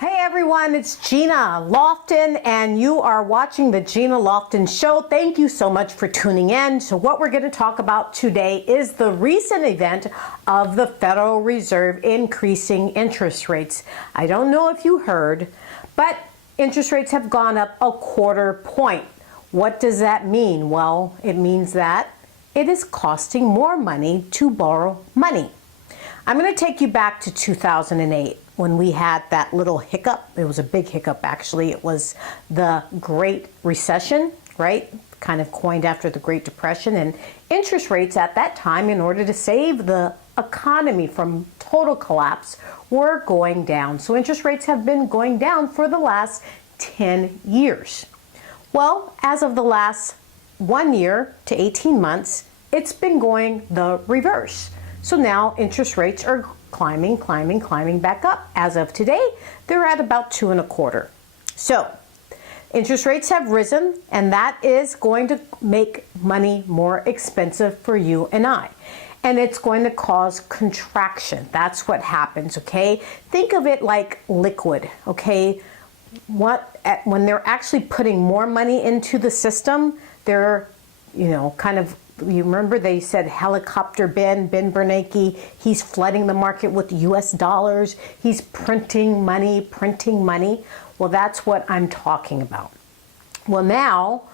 Hey everyone, it's Gena Lofton and you are watching the Gena Lofton Show. Thank you so much for tuning in. So what we're going to talk about today is the recent event of the Federal Reserve increasing interest rates. I don't know if you heard, but interest rates have gone up a quarter point. What does that mean? Well, it means that it is costing more money to borrow money. I'm going to take you back to 2008 when we had that little hiccup. It was a big hiccup, actually. It was the Great Recession, right? Kind of coined after the Great Depression. And interest rates at that time, in order to save the economy from total collapse, were going down. So interest rates have been going down for the last 10 years. Well, as of the last 1 year to 18 months, it's been going the reverse. So now interest rates are climbing back up. As of today, they're at about 2.25. So interest rates have risen, and that is going to make money more expensive for you and I. And it's going to cause contraction. That's what happens, okay? Think of it like liquid, okay? When they're actually putting more money into the system, they're, you remember they said helicopter Ben Bernanke, he's flooding the market with US dollars. He's printing money. Well, that's what I'm talking about. Well, now,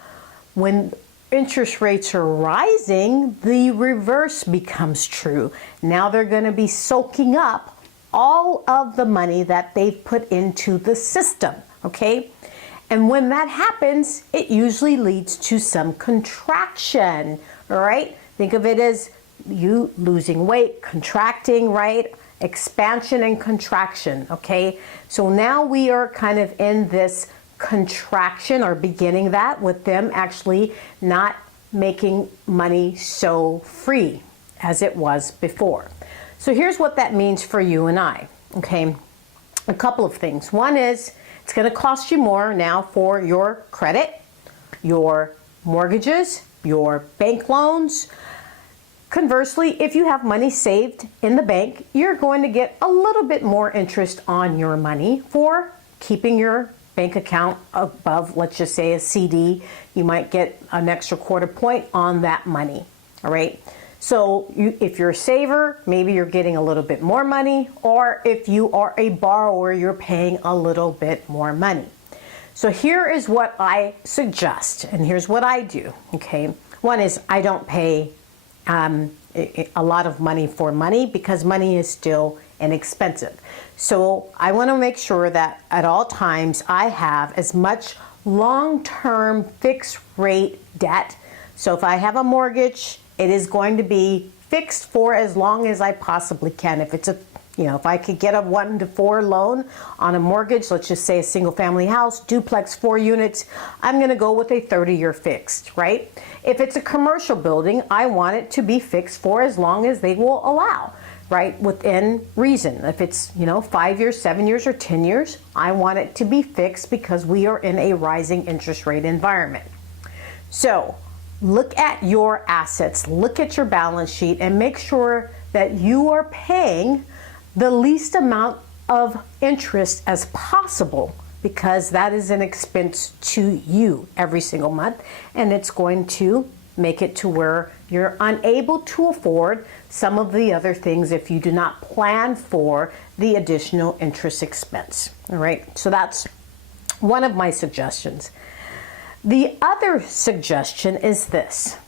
when interest rates are rising, the reverse becomes true. Now they're going to be soaking up all of the money that they've put into the system, okay? And when that happens, it usually leads to some contraction. All right, think of it as you losing weight, contracting, right? Expansion and contraction, okay? So now we are kind of in this contraction, or beginning that, with them actually not making money so free as it was before. So here's what that means for you and I, okay? A couple of things. One is it's going to cost you more now for your credit, your mortgages, your bank loans. Conversely, if you have money saved in the bank, you're going to get a little bit more interest on your money for keeping your bank account above, let's just say a CD. You might get an extra quarter point on that money, all right? So if you're a saver, maybe you're getting a little bit more money, or if you are a borrower, you're paying a little bit more money. So here is what I suggest, and here's what I do, okay? One is I don't pay a lot of money for money, because money is still inexpensive. So I want to make sure that at all times I have as much long-term fixed rate debt. So if I have a mortgage, it is going to be fixed for as long as I possibly can. If it's if I could get a 1 to 4 loan on a mortgage, let's just say a single family house, duplex, 4 units, I'm going to go with a 30-year fixed, right? If it's a commercial building, I want it to be fixed for as long as they will allow, right? Within reason. If it's, 5 years, 7 years, or 10 years, I want it to be fixed, because we are in a rising interest rate environment. So look at your assets, look at your balance sheet, and make sure that you are paying the least amount of interest as possible, because that is an expense to you every single month, and it's going to make it to where you're unable to afford some of the other things if you do not plan for the additional interest expense. All right, so that's one of my suggestions. The other suggestion is this: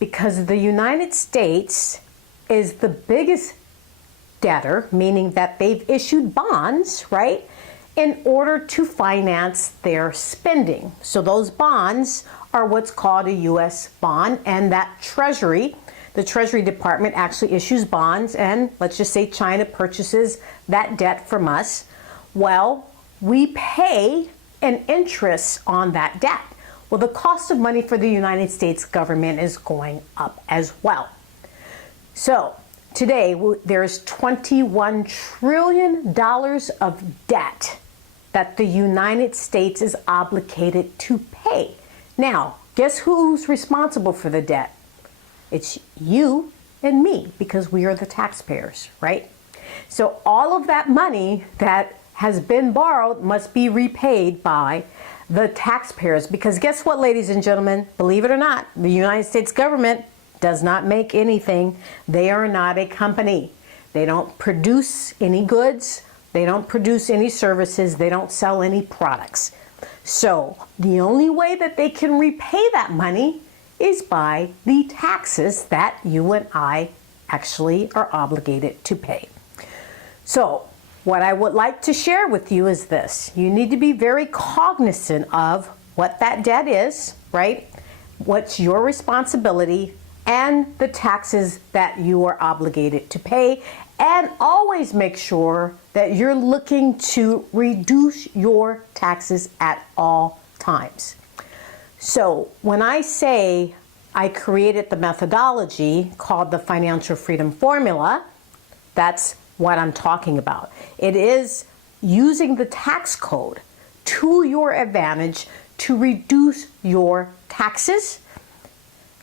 because the United States is the biggest debtor, meaning that they've issued bonds, right, in order to finance their spending. So those bonds are what's called a U.S. bond, and that the Treasury Department actually issues bonds, and let's just say China purchases that debt from us. Well, we pay an interest on that debt. Well, the cost of money for the United States government is going up as well. So today, there's $21 trillion of debt that the United States is obligated to pay. Now, guess who's responsible for the debt? It's you and me, because we are the taxpayers, right? So all of that money that has been borrowed must be repaid by the taxpayers. Because guess what, ladies and gentlemen? Believe it or not, the United States government does not make anything. They are not a company. They don't produce any goods. They don't produce any services. They don't sell any products. So the only way that they can repay that money is by the taxes that you and I actually are obligated to pay. So what I would like to share with you is this. You need to be very cognizant of what that debt is, right? What's your responsibility and the taxes that you are obligated to pay. And always make sure that you're looking to reduce your taxes at all times. So when I say I created the methodology called the Financial Freedom Formula, that's what I'm talking about. It is using the tax code to your advantage to reduce your taxes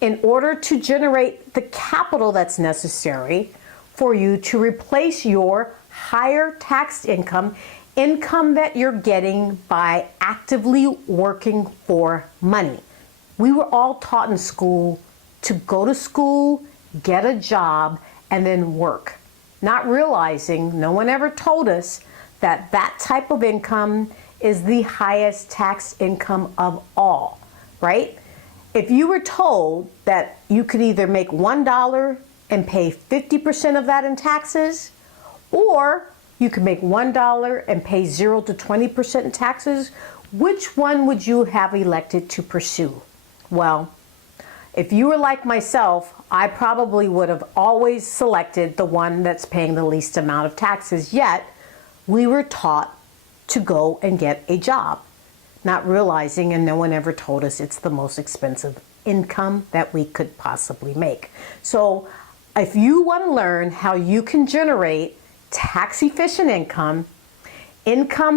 in order to generate the capital that's necessary for you to replace your higher tax income that you're getting by actively working for money. We were all taught in school to go to school, get a job, and then work. Not realizing, no one ever told us that that type of income is the highest tax income of all, right? If you were told that you could either make $1 and pay 50% of that in taxes, or you could make $1 and pay 0 to 20% in taxes, which one would you have elected to pursue? Well, if you were like myself, I probably would have always selected the one that's paying the least amount of taxes, yet we were taught to go and get a job, not realizing, and no one ever told us, it's the most expensive income that we could possibly make. So if you want to learn how you can generate tax-efficient income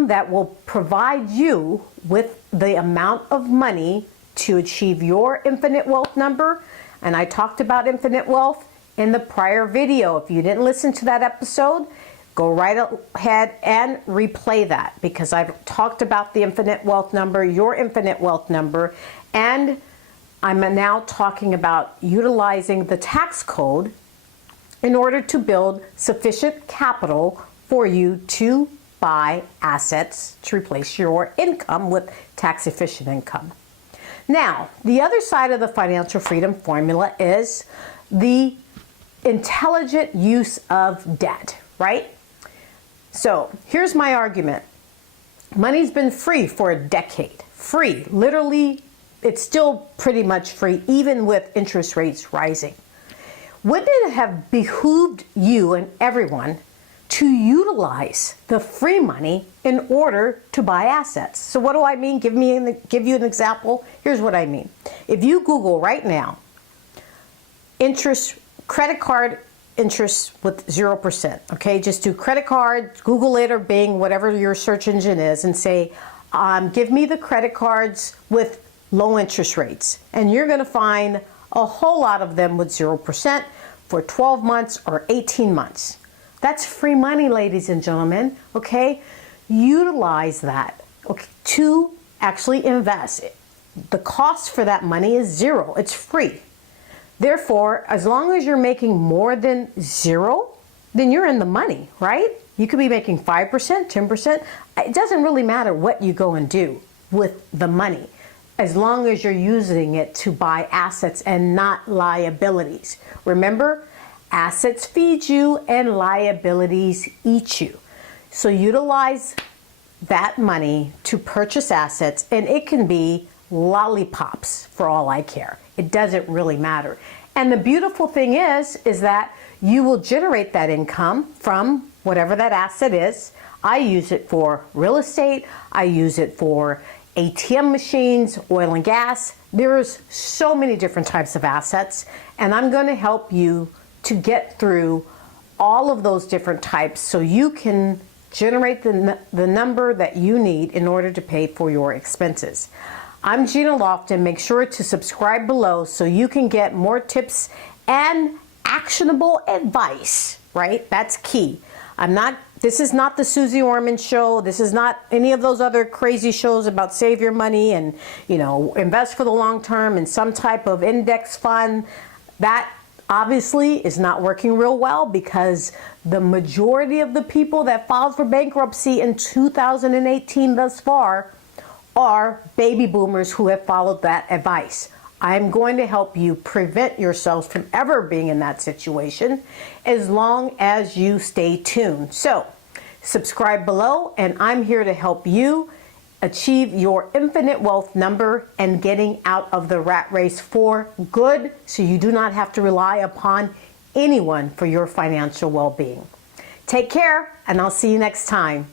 that will provide you with the amount of money to achieve your infinite wealth number, and I talked about infinite wealth in the prior video. If you didn't listen to that episode, go right ahead and replay that, because I've talked about the infinite wealth number, your infinite wealth number, and I'm now talking about utilizing the tax code in order to build sufficient capital for you to buy assets to replace your income with tax-efficient income. Now, the other side of the financial freedom formula is the intelligent use of debt, right? So here's my argument. Money's been free for a decade. Free. Literally, it's still pretty much free, even with interest rates rising. Wouldn't it have behooved you and everyone to utilize the free money in order to buy assets? So what do I mean? Give you an example. Here's what I mean. If you Google right now, credit card interest with 0%, okay? Just do credit card, Google it or Bing, whatever your search engine is, and say, give me the credit cards with low interest rates. And you're gonna find a whole lot of them with 0% for 12 months or 18 months. That's free money, ladies and gentlemen, okay? Utilize that, okay, to actually invest. The cost for that money is 0, it's free. Therefore, as long as you're making more than 0, then you're in the money, right? You could be making 5%, 10%. It doesn't really matter what you go and do with the money, as long as you're using it to buy assets and not liabilities. Remember, assets feed you and liabilities eat you. So utilize that money to purchase assets, and it can be lollipops for all I care. It doesn't really matter. And the beautiful thing is that you will generate that income from whatever that asset is. I use it for real estate. I use it for ATM machines, oil and gas. There's so many different types of assets, and I'm going to help you to get through all of those different types so you can generate the number that you need in order to pay for your expenses. I'm Gena Lofton. Make sure to subscribe below so you can get more tips and actionable advice, right? That's key. I'm not This is not the Susie Orman show. This is not any of those other crazy shows about save your money and, invest for the long term in some type of index fund. That obviously is not working real well because the majority of the people that filed for bankruptcy in 2018 thus far are baby boomers who have followed that advice. I'm going to help you prevent yourselves from ever being in that situation as long as you stay tuned. So, subscribe below, and I'm here to help you achieve your infinite wealth number and getting out of the rat race for good so you do not have to rely upon anyone for your financial well-being. Take care, and I'll see you next time.